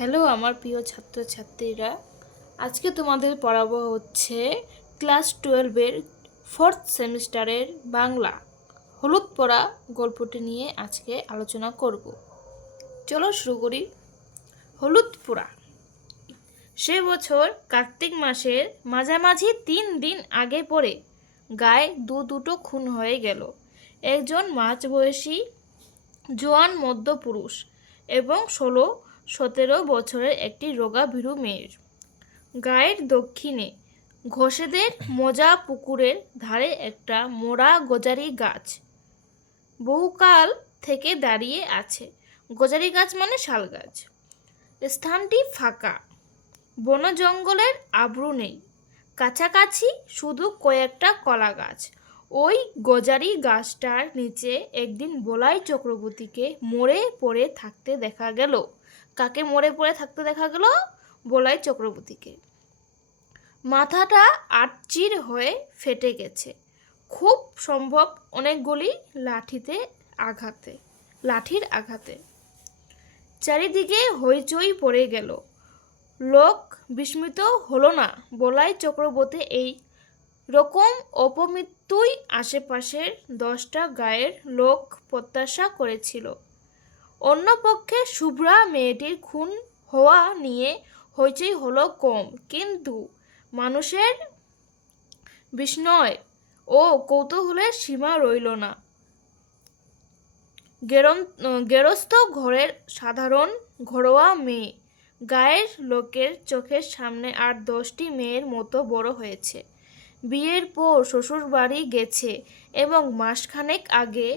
Hello, আমার প্রিয় ছাত্রছাত্রীরা। আজকে তোমাদের পড়াবো হচ্ছে ক্লাস টুয়েলভের ফোর্থ সেমিস্টারের বাংলা। হলুদ পড়া গল্পটি নিয়ে আজকে আলোচনা করব। চলো শুরু করি। হলুদ পোড়া। সে বছর কার্তিক মাসের মাঝামাঝি তিন দিন আগে পরে গায়ে দু দুটো খুন হয়ে গেল। একজন মাঝবয়সী জোয়ান মধ্য পুরুষ এবং ষোলো সতেরো বছরের একটি রোগা ভীরু মেয়ের। গায়ের দক্ষিণে ঘোষেদের মজা পুকুরের ধারে একটা মোড়া গজারি গাছ বহুকাল থেকে দাঁড়িয়ে আছে। গজারি গাছ মানে শাল গাছ। স্থানটি ফাঁকা। বন জঙ্গলের আবরু নেই। কাছাকাছি শুধু কয়েকটা কলা গাছ। ওই গজারি গাছটার নিচে একদিন বলাই চক্রবর্তীকে মরে পড়ে থাকতে দেখা গেল। কাকে মরে পড়ে থাকতে দেখা গেল? বলাই চক্রবর্তীকে। মাথাটা আটচির হয়ে ফেটে গেছে। খুব সম্ভব অনেকগুলি লাঠিতে আঘাতে, লাঠির আঘাতে। চারিদিকে হইচই পড়ে গেল। লোক বিস্মিত হলো না। বলাই চক্রবর্তী এই রকম অপমৃত্যুই আশেপাশের দশটা গায়ের লোক প্রত্যাশা করেছিল। অন্যপক্ষে শুভ্রা মেয়েটির খুন হওয়া নিয়ে হইচই হলো কম। কিন্তু মানুষের বিস্ময় ও কৌতূহলের সীমা রইল না। গেরস্থ ঘরের সাধারণ ঘরোয়া মেয়ে। গায়ের লোকের চোখের সামনে আর দশটি মেয়ের মতো বড় হয়েছে। বিয়ের পর শ্বশুর বাড়ি গেছে এবং মাসখানেক আগে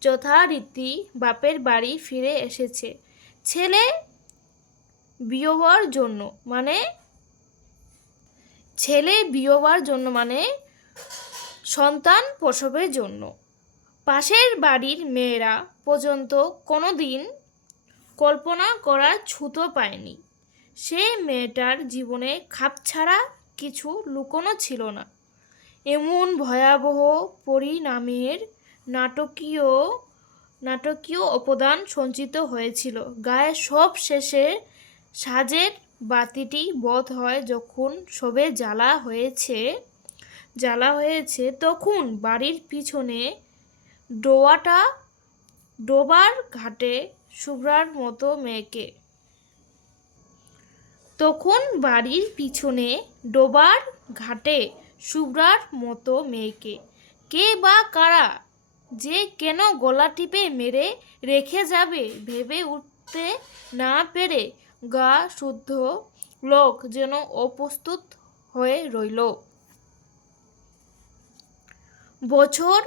যথারীতি বাপের বাড়ি ফিরে এসেছে। ছেলে বিয়োবার জন্য মানে ছেলে বিয়োবার জন্য মানে সন্তান প্রসবের জন্য। পাশের বাড়ির মেয়েরা পর্যন্ত কোনো দিন কল্পনা করার ছুতো পায়নি। সে মেয়েটার জীবনে খাপ ছাড়া কিছু লুকোনো ছিল না। এমন ভয়াবহ পরিণামের নাটকীয় নাটকীয় অবদান সঞ্চিত হয়েছিল। গায়ে সব শেষে সাজের বাতিটি বোধ হয় যখন সবে জ্বালা হয়েছে জ্বালা হয়েছে তখন বাড়ির পিছনে ডোয়াটা, ডোবার ঘাটে শুভ্রার মতো মেয়েকে। তখন বাড়ির পিছনে ডোবার ঘাটে শুভ্রার মতো মেয়েকে। কে বা কারা যে কেন গলা টিপে মেরে রেখে যাবে ভেবে উঠতে না পেরে গা শুদ্ধ লোক যেন অপ্রস্তুত হয়ে রইল। বছর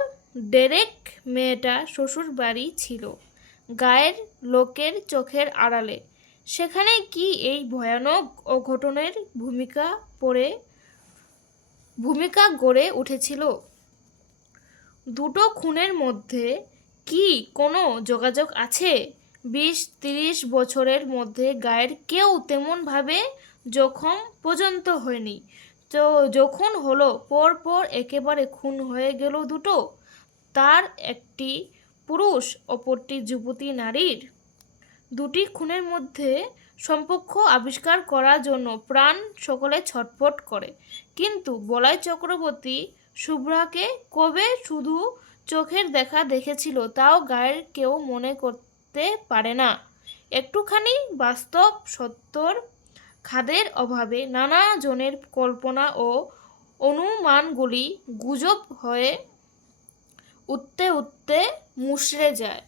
ডেরেক মেয়েটা শ্বশুর বাড়ি ছিল, গায়ের লোকের চোখের আড়ালে। সেখানে কি এই ভয়ানক অঘটনের ভূমিকা পড়ে, ভূমিকা গড়ে উঠেছিল? দুটো খুনের মধ্যে কি কোনো যোগাযোগ আছে? বিশ, তিরিশ বছরের মধ্যে গায়ের কেউ তেমনভাবে জখম পর্যন্ত হয়নি। তো যখন হলো পর পর একেবারে খুন হয়ে গেল দুটো। তার একটি পুরুষ, অপরটি যুবতী নারীর। দুটি খুনের মধ্যে সম্পর্ক আবিষ্কার করার জন্য প্রাণ সকলে ছটফট করে। কিন্তু বলাই চক্রবর্তী শুভ্রাকে কবে শুধু চোখের দেখা দেখেছিল, তাও গায়ের কেউ মনে করতে পারে না। একটুখানি বাস্তব সত্যর খাদের অভাবে নানা জনের কল্পনা ও অনুমানগুলি গুজব হয়ে উঠতে উঠতে মুষড়ে যায়।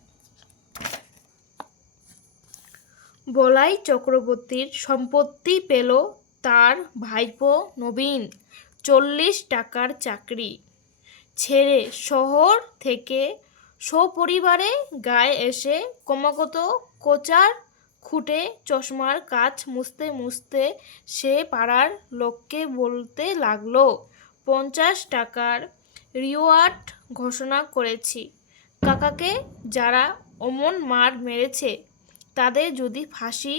বলাই চক্রবর্তীর সম্পত্তি পেল তার ভাইপো নবীন। চল্লিশ টাকার চাকরি। ছেড়ে শহর থেকে সপরিবারে গায়ে এসে ক্রমাগত কোচার খুঁটে চশমার কাজ মুছতে মুছতে সে পাড়ার লোককে বলতে লাগল, পঞ্চাশ টাকার রিওয়ার্ড ঘোষণা করেছি। কাকাকে যারা অমন মার মেরেছে, তাদের যদি ফাঁসি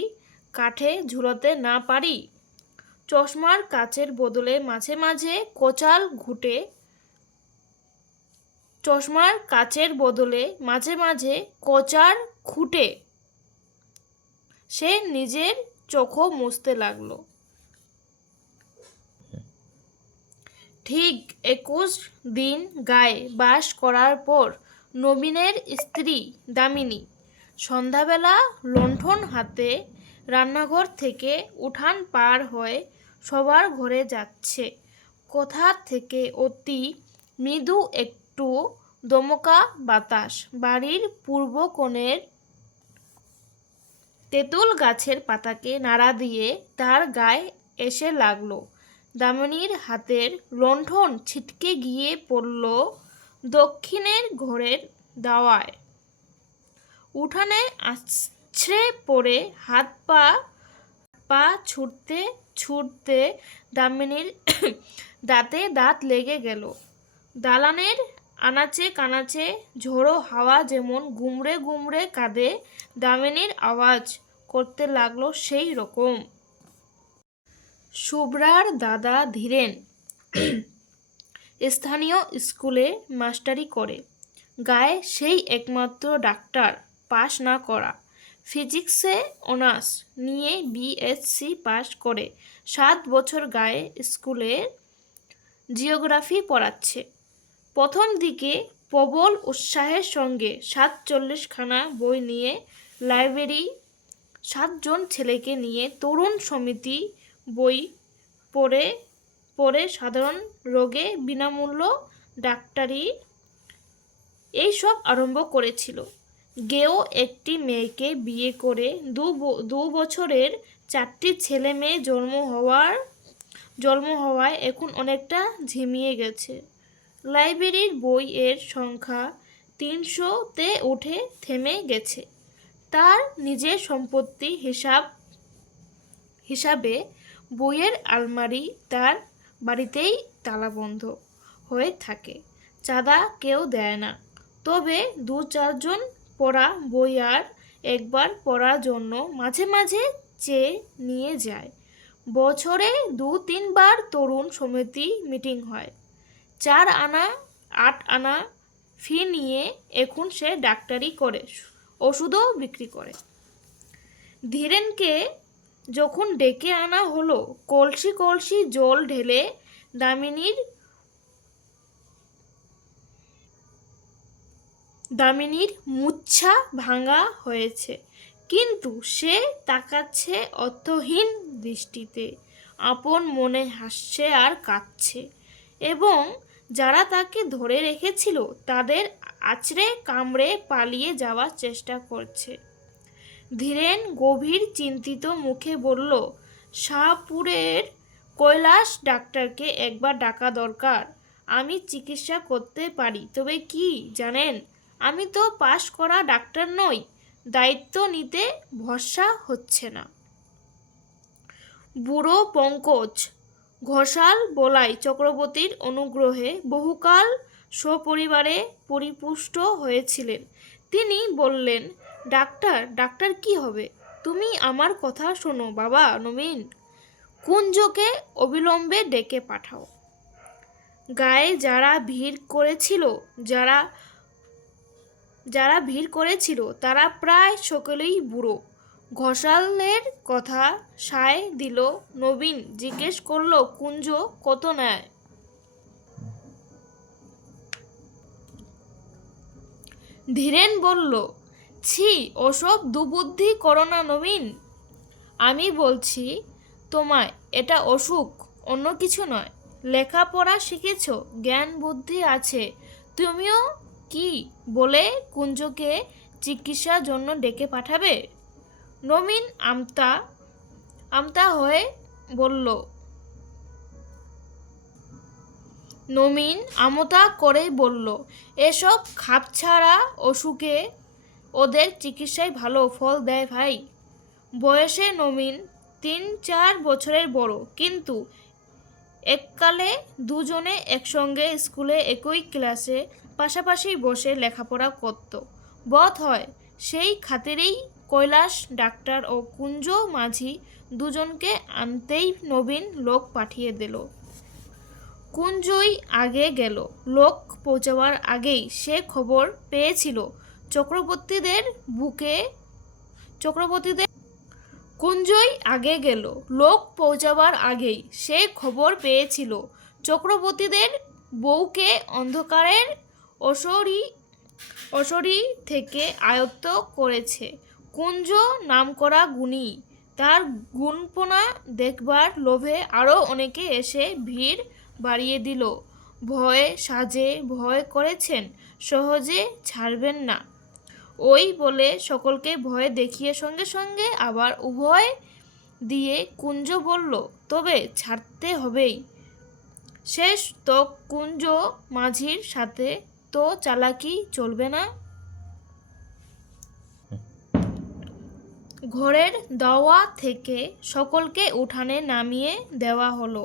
কাঠে ঝুলাতে না পারি চশমার কাচের বদলে মাঝে মাঝে কোচাল ঘুটে। চশমার কাচের বদলে মাঝে মাঝে কোচার খুঁটে। সে নিজের চোখও মুছতে লাগল। ঠিক একুশ দিন গায়ে বাস করার পর নবীনের স্ত্রী দামিনী সন্ধ্যাবেলা লণ্ঠন হাতে রান্নাঘর থেকে উঠান পার হয়ে সবার ঘরে যাচ্ছে। কোথা থেকে অতি মৃদু একটু দমকা বাতাস। বাড়ির পূর্ব কোণের তেঁতুল গাছের পাতাকে নাড়া দিয়ে তার গায়ে এসে লাগল। দামিনীর হাতের লণ্ঠন ছিটকে গিয়ে পড়ল দক্ষিণের ঘরের দাওয়ায়। উঠানে আছড়ে পড়ে হাত পা পা ছুটতে ছুটতে দামিনীর দাঁতে দাঁত লেগে গেল। দালানের আনাচে কানাচে ঝোড়ো হাওয়া যেমন গুমড়ে গুমড়ে কাঁদে দামিনীর আওয়াজ করতে লাগল সেই রকম। শুভ্রার দাদা ধীরেন স্থানীয় স্কুলে মাস্টারি করে। গায়ে সেই একমাত্র ডাক্তার, পাশ না করা। ফিজিক্সে অনার্স নিয়ে বিএসসি পাশ করে সাত বছর গায়ে স্কুলে জিওগ্রাফি পড়াচ্ছে। প্রথম দিকে প্রবল উৎসাহের সঙ্গে সাতচল্লিশখানা বই নিয়ে লাইব্রেরি সাতজন ছেলেকে নিয়ে তরুণ সমিতি বই পড়ে পড়ে সাধারণ রোগে বিনামূল্য ডাক্তারি এইসব আরম্ভ করেছিল। গেও একটি মেয়েকে বিয়ে করে দু বছরের চারটি ছেলে মেয়ে জন্ম হওয়ার, জন্ম হওয়ায় এখন অনেকটা ঝিমিয়ে গেছে। লাইব্রেরির বই এর সংখ্যা তিনশোতে উঠে থেমে গেছে। তার নিজের সম্পত্তি হিসাব, হিসাবে বইয়ের আলমারি তার বাড়িতেই তালাবন্ধ হয়ে থাকে। চাঁদা কেউ দেয় না। তবে দু চারজন পড়া বই আর একবার পড়ার জন্য মাঝে মাঝে চেয়ে নিয়ে যায়। বছরে দু তিনবার তরুণ সমিতি মিটিং হয়। চার আনা, আট আনা ফি নিয়ে এখন সে ডাক্তারি করে, ওষুধও বিক্রি করে। ধীরেনকে যখন ডেকে আনা হলো, কলসি কলসি জল ঢেলে দামিনীর দামিনীর মুচ্ছা ভাঙা হয়েছে। কিন্তু সে তাকাচ্ছে অর্থহীন দৃষ্টিতে। আপন মনে হাসছে আর কাঁদছে। এবং যারা তাকে ধরে রেখেছিল, তাদের আছড়ে কামড়ে পালিয়ে যাওয়ার চেষ্টা করছে। ধীরেন গভীর চিন্তিত মুখে বলল, শাহপুরের কৈলাস ডাক্তারকে একবার ডাকা দরকার। আমি চিকিৎসা করতে পারি, তবে কি জানেন? আমি তো পাশ করা ডাক্তার নই, দায়িত্ব নিতে ভরসা হচ্ছে না। বুড়ো পঙ্কজ, ঘোষাল বলাই চক্রবর্তীর অনুগ্রহে বহুকাল সপরিবারে পরিপুষ্ট হয়েছিলেন। তিনি বললেন, ডাক্তার ডাক্তার কি হবে? তুমি আমার কথা শোনো, বাবা নবীন। কুঞ্জকে অবিলম্বে ডেকে পাঠাও। গায়ে যারা ভিড় করেছিল, যারা যারা ভিড় করেছিল, তারা প্রায় সকলেই বুড়ো। ঘোষালের কথা সায় দিল নবীন, জিজ্ঞেস করল, কুঞ্জ, কত নেয়? ধীরেন বলল, ছি, ওসব দুবুদ্ধি করো না নবীন। আমি বলছি, তোমায়, এটা অসুখ, অন্য কিছু নয়। লেখাপড়া শিখেছ, জ্ঞান বুদ্ধি আছে। তুমিও কি বলে কুঞ্জকে চিকিৎসার জন্য ডেকে পাঠাবে? নমিন আমতা আমতা হয়ে বলল নমিন আমতা করে বলল, এসব খাপছাড়া অসুখে ওদের চিকিৎসায় ভালো ফল দেয় ভাই। বয়সে নমিন তিন চার বছরের বড়, কিন্তু এককালে দুজনে একসঙ্গে স্কুলে একই ক্লাসে পাশাপাশি বসে লেখাপড়া করত। বধ হয়। সেই খাতিরেই কৈলাস, ডাক্তার ও কুঞ্জ মাঝি দুজনকে আনতেই নবীন লোক পাঠিয়ে দিল। কুঞ্জই আগে গেল। লোক পৌঁছাবার আগেই সে খবর পেয়েছিল চক্রবর্তীদের বুকে। চক্রবর্তীদের কুঞ্জই আগে গেল। লোক পৌঁছাবার আগেই সে খবর পেয়েছিল চক্রবর্তীদের বউকে অন্ধকারের অসরি অসরি থেকে আয়ত্ত করেছে। কুঞ্জ নামকরা গুণী। তার গুণপনা দেখবার লোভে আরও অনেকে এসে ভিড় বাড়িয়ে দিল। ভয়ে সাজে ভয় করেছেন, সহজে ছাড়বেন না। ওই বলে সকলকে ভয় দেখিয়ে সঙ্গে সঙ্গে আবার উভয় দিয়ে কুঞ্জ বলল, তবে ছাড়তে হবেই। শেষ তো কুঞ্জ মাঝির সাথে তো চালাকি চলবে না। ঘরের দাওয়া থেকে সকলকে উঠানে নামিয়ে দেওয়া হলো।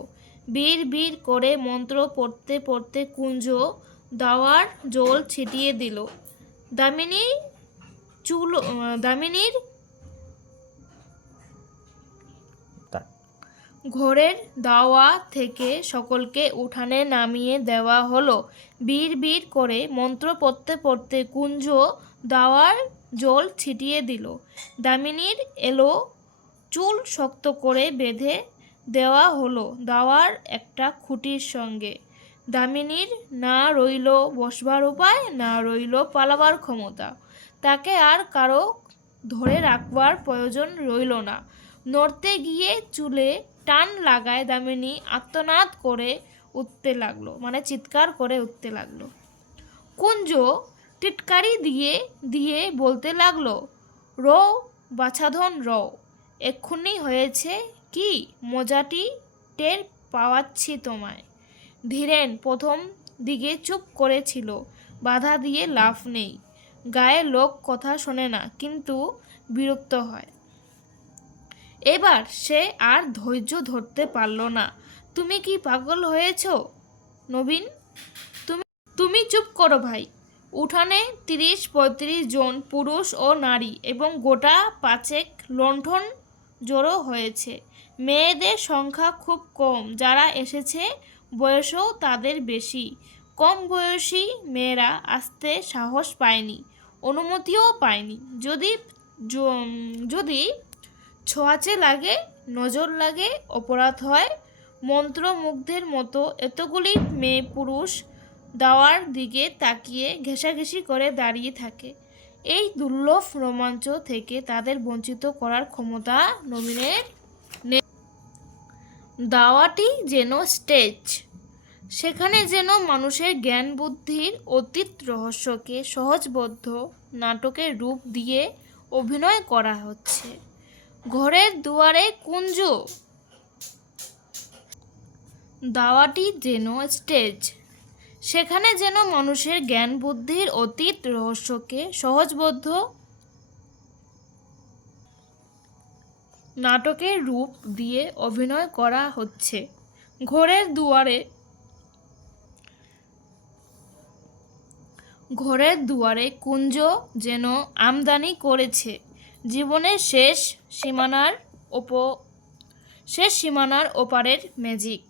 বীর বীর করে মন্ত্র পড়তে পড়তে কুঞ্জ দাওয়ার জল ছিটিয়ে দিল। দামিনী চুল দামিনীর ঘরের দাওয়া থেকে সকলকে উঠানে নামিয়ে দেওয়া হলো। বীর বীর করে মন্ত্র পড়তে পড়তে কুঞ্জ দাওয়ার জল ছিটিয়ে দিল। দামিনীর এলো, চুল শক্ত করে বেঁধে দেওয়া হলো দাওয়ার একটা খুঁটির সঙ্গে। দামিনীর না রইল বসবার উপায়, না রইল পালাবার ক্ষমতা। তাকে আর কারও ধরে রাখবার প্রয়োজন রইল না। নড়তে গিয়ে চুলে টান লাগায় দামিনী আত্মনাদ করে উঠতে লাগল মানে চিৎকার করে উঠতে লাগল। কুঞ্জ টিটকারি দিয়ে দিয়ে বলতে লাগল র বাছাধন র এক্ষুনি হয়েছে কি? মজাটি টের পাওয়াচ্ছি তোমায়। ধীরেন প্রথম দিকে চুপ করেছিল, বাধা দিয়ে লাভ নেই। গায়ে লোক কথা শোনে না, কিন্তু বিরক্ত হয়। এবার সে আর ধৈর্য ধরতে পারল না। তুমি কি পাগল হয়েছ? নবীন, তুমি তুমি চুপ করো ভাই। উঠানে তিরিশ পঁয়ত্রিশ জন পুরুষ ও নারী এবং গোটা পাঁচেক লণ্ঠন জড়ো হয়েছে। মেয়েদের সংখ্যা খুব কম। যারা এসেছে, বয়সও তাদের বেশি। কম বয়সী মেয়েরা আসতে সাহস পায়নি, অনুমতিও পায়নি। যদি যদি ছোঁয়াচে লাগে, নজর লাগে, অপরাধ হয়। মন্ত্রমুগ্ধের মতো এতগুলি মেয়ে পুরুষ দাওয়ার দিকে তাকিয়ে ঘেঁষাঘেঁষি করে দাঁড়িয়ে থাকে। এই দুর্লভ রোমাঞ্চ থেকে তাদের বঞ্চিত করার ক্ষমতা নবীনের নেই। দাওয়াটি যেন স্টেজ। সেখানে যেন মানুষের জ্ঞান বুদ্ধির অতীত রহস্যকে সহজবদ্ধ নাটকের রূপ দিয়ে অভিনয় করা হচ্ছে। ঘরের দুয়ারে কুঞ্জ। দাওয়াটি যেন স্টেজ। সেখানে যেন মানুষের জ্ঞান, বুদ্ধির অতীত রহস্যকে সহজবদ্ধ নাটকের রূপ দিয়ে অভিনয় করা হচ্ছে। ঘরের দুয়ারে ঘরের দুয়ারে কুঞ্জ যেন আমদানি করেছে। জীবনের শেষ সীমানার ওপ, শেষ সীমানার ওপারের ম্যাজিক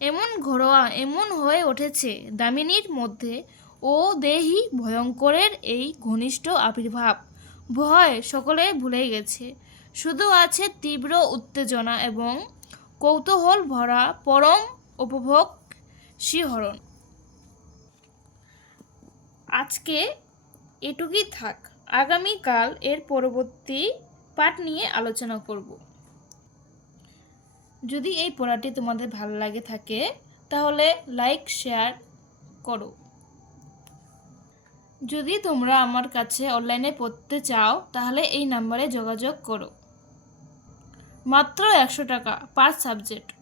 এমন ঘরোয়া, এমন হয়ে উঠেছে দামিনীর মধ্যে ও দেহি ভয়ঙ্করের এই ঘনিষ্ঠ আবির্ভাব। ভয় সকলে ভুলে গেছে। শুধু আছে তীব্র উত্তেজনা এবং কৌতূহল ভরা পরম উপভোগ শিহরণ। আজকে এটুকুই থাক। আগামীকাল এর পরবর্তী পাঠ নিয়ে আলোচনা করব। যদি এই পড়াটি তোমাদের ভালো লাগে থাকে, তাহলে লাইক শেয়ার করো। যদি তোমরা আমার কাছে অনলাইনে পড়তে চাও, তাহলে এই নাম্বারে যোগাযোগ করো। মাত্র একশো টাকা পার সাবজেক্ট